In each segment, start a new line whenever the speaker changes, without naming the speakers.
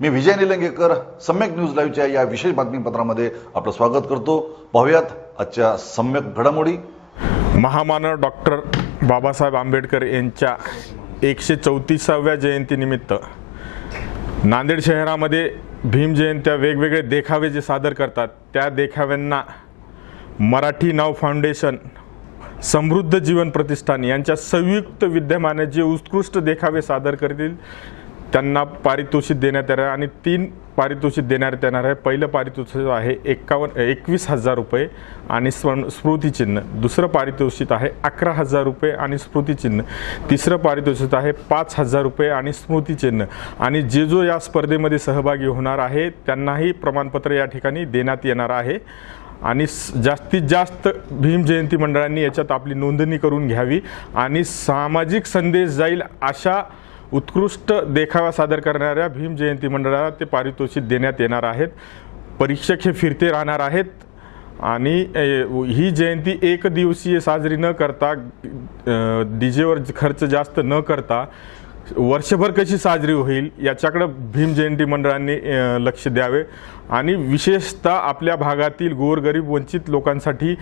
मी Vijay Nilangekar Samyak news लाईव्हच्या या विशेष बातमीपत्रामध्ये आपलं स्वागत करतो. पाहूयात आजच्या सम्यक घडामोडी.
महामानव डॉक्टर बाबासाहेब आंबेडकर यांच्या एकशे चौतीसाव्या जयंतीनिमित्त नांदेड शहरामध्ये भीम जयंत्या वेगवेगळे देखावे जे सादर करतात त्या देखाव्यांना मराठी नाव फाउंडेशन समृद्ध जीवन प्रतिष्ठान यांच्या संयुक्त विद्यमाने जे उत्कृष्ट देखावे सादर करतील त्यांना पारितोषिक देण्यात येणार आहे आणि तीन पारितोषिक देण्यात येणार आहे. पहिलं पारितोषिक आहे एक्कावन्न एकवीस हजार रुपये आणि स्म स्मृतिचिन्ह दुसरं पारितोषिक आहे अकरा हजार रुपये आणि स्मृतिचिन्ह तिसरं पारितोषिक आहे पाच हजार रुपये आणि स्मृतिचिन्ह आणि जे जो या स्पर्धेमध्ये सहभागी होणार आहे त्यांनाही प्रमाणपत्र या ठिकाणी देण्यात येणार आहे. आणि जास्तीत जास्त भीम जयंती मंडळांनी याच्यात आपली नोंदणी करून घ्यावी. आणि सामाजिक संदेश जाईल अशा उत्कृष्ट देखावा सादर करणाऱ्या भीम जयंती मंडळाला ते पारितोषिक देण्यात येणार आहेत. परीक्षक हे फिरते राहणार आहेत. आणि ही जयंती एक दिवसीय साजरी न करता डीजेवर खर्च जास्त न करता वर्षभर कशी साजरी होईल याच्याकडं भीम जयंती मंडळांनी लक्ष द्यावे. आणि विशेषतः आपल्या भागातील गोरगरीब वंचित लोकांसाठी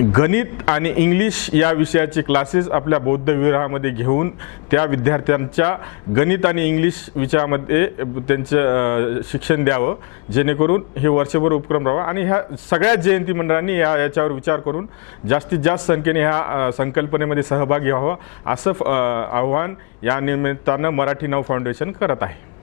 गणित आणि इंग्लिश या विषयाचे क्लासेस आपल्या बौद्ध विहारामध्ये घेऊन त्या विद्यार्थ्यांच्या गणित आणि इंग्लिश विषयामध्ये त्यांचं शिक्षण द्यावं. जेणेकरून हे वर्षभर उपक्रम राहावा. आणि ह्या सगळ्या जयंती मंडळांनी या याच्यावर विचार करून जास्तीत जास्त संख्येने ह्या संकल्पनेमध्ये सहभागी व्हावा असं आव्हान या निमित्तानं मराठी नाव फाउंडेशन करत आहे.